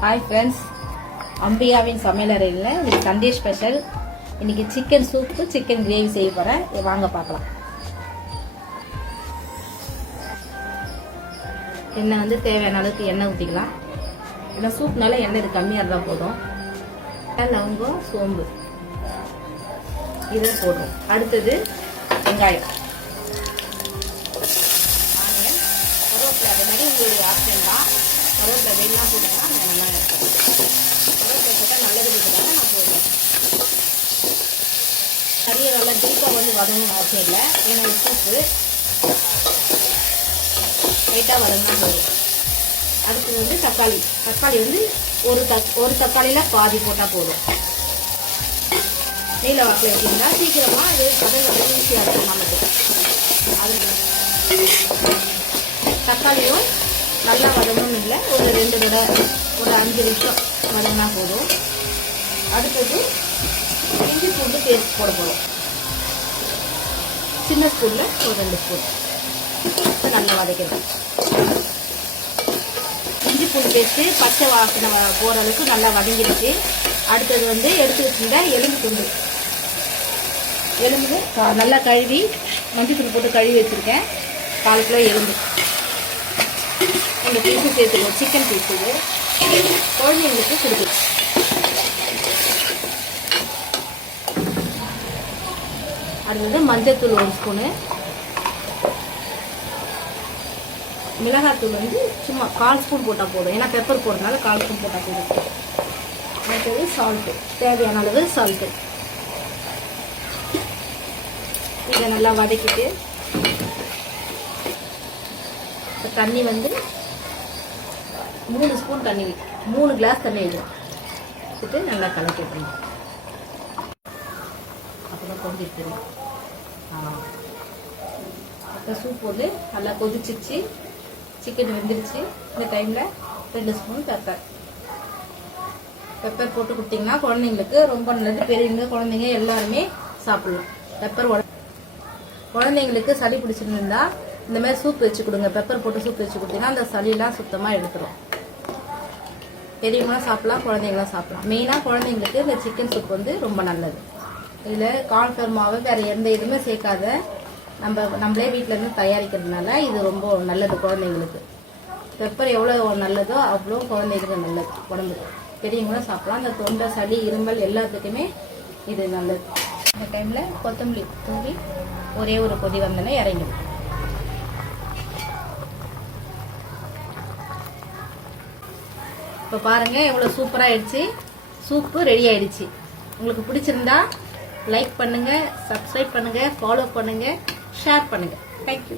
Hi friends, அம்பியாவின் சமையலறையில் இன்னைக்கு Sunday special. இன்னைக்கு சிக்கன் சூப்பு, சிக்கன் கிரேவி செய்ய போகிறேன். வாங்க பார்க்கலாம். எண்ணெய் வந்து தேவையான அளவுக்கு எண்ணெய் ஊற்றிக்கலாம். ஏன்னா சூப்னால எண்ணெய் இது கம்மியாக இருந்தால் போதும். லவங்கம், சோம்பு இதை போடுறோம். அடுத்தது வெங்காயம், ஆனியன், கருவேப்பிலை. அதே மாதிரி உங்களுடைய ஆப்ஷன் தான். கருவேப்பிலை வேணும்னா போட்டுக்கலாம். நல்லா இருக்கும். கருவேப்பிலை போட்டால் நல்லது இருக்கிறதால நான் போடுவேன். நிறைய நல்லா டீப்பாக வந்து வதங்கணும் அவசியம் இல்லை. என்னோட சூப்பு லைட்டாக வதங்கினா போதும். அடுத்து வந்து தக்காளி வந்து ஒரு தக்காளியில் பாதி போட்டால் போதும். நீல வாக்கில் வச்சிங்கன்னா சீக்கிரமாக இது வதங்க ஈஸியாக இருக்கும் நமக்கு. அது தக்காளியும் நல்லா வதங்கணும் இல்லை, ஒரு 2 தடவை ஒரு 5 நிமிஷம் வதங்கினா போதும். அடுத்தது இஞ்சி பூண்டு பேஸ்ட் போட போகிறோம். சின்ன ஸ்பூனில் ஒரு 2 ஸ்பூன் நல்லா வதக்கிறேன். இஞ்சி பூண்டு பேஸ்ட்டு பச்சை வாசனை போகிற அளவுக்கு நல்லா வதங்கிடுச்சு. அடுத்தது வந்து எடுத்து வச்சுருந்தா எலும்பு நல்லா கழுவி மஞ்சத்தூள் போட்டு கழுவி வச்சுருக்கேன். 4 கிலோ எலும்பு இந்த பீஸு சேர்த்துக்குவோம். சிக்கன் பீஸு குழந்தைங்களுக்கு கொடுக்குது. அடுத்தது மஞ்சத்தூள் 1 ஸ்பூனு, மிளகாத்தூள் வந்து சும்மா 1/4 ஸ்பூன் போட்டால் போதும். ஏன்னா பெப்பர் போடுறதுனால 1/4 ஸ்பூன் போட்டால் போதும். அடுத்தது சால்ட்டு, தேவையான அளவு சால்ட்டு. இதை நல்லா வதக்கிட்டு தண்ணி வந்து 3 ஸ்பூன் தண்ணி, 3 கிளாஸ் தண்ணி வைக்கலாம். வச்சுட்டு நல்லா கலக்கி விட்டுருங்க. அப்போதான் கொதிட்டு அப்புறம் சூப் போட்டு நல்லா கொதிச்சிருச்சு. சிக்கன் வெந்துருச்சு. இந்த டைமில் 2 ஸ்பூன் பெப்பர் போட்டு கொடுத்தீங்கன்னா குழந்தைங்களுக்கு ரொம்ப நல்லது. பெரியவங்க குழந்தைங்க எல்லாருமே சாப்பிடலாம். பெப்பர் குழந்தைங்களுக்கு சளி பிடிச்சிருந்தா இந்த மாதிரி சூப் வச்சு கொடுங்க. பெப்பர் போட்டு சூப் வச்சு கொடுத்தீங்கன்னா அந்த சளியெல்லாம் சுத்தமாக எடுத்துரும். பெரியவங்களாம் சாப்பிடலாம், குழந்தைங்களாம் சாப்பிடலாம். மெயினாக குழந்தைங்களுக்கு இந்த சிக்கன் சூப் வந்து ரொம்ப நல்லது. இதில் கார்ன்ஃப்ளவர் மாவு வேறு எந்த இதுவுமே சேர்க்காத நம்மளே வீட்டிலேருந்து தயாரிக்கிறதுனால இது ரொம்ப நல்லது குழந்தைங்களுக்கு. பெப்பர் எவ்வளோ நல்லதோ அவ்வளோ குழந்தைங்களுக்கு நல்லது உடம்புக்கு. பெரியவங்களும் சாப்பிடலாம். அந்த தொண்டை, சளி, இருமல் எல்லாத்துக்குமே இது நல்லது. இந்த டைமில் கொத்தமல்லி தூவி ஒரே ஒரு கொதி வந்தோடனே இறங்கிடும். இப்போ பாருங்கள் எவ்வளோ சூப்பராக ஆயிடுச்சு. சூப்பு ரெடி ஆயிடுச்சு. உங்களுக்கு பிடிச்சிருந்தா லைக் பண்ணுங்கள், சப்ஸ்கிரைப் பண்ணுங்கள், ஃபாலோ பண்ணுங்கள், ஷேர் பண்ணுங்கள். தேங்க்யூ.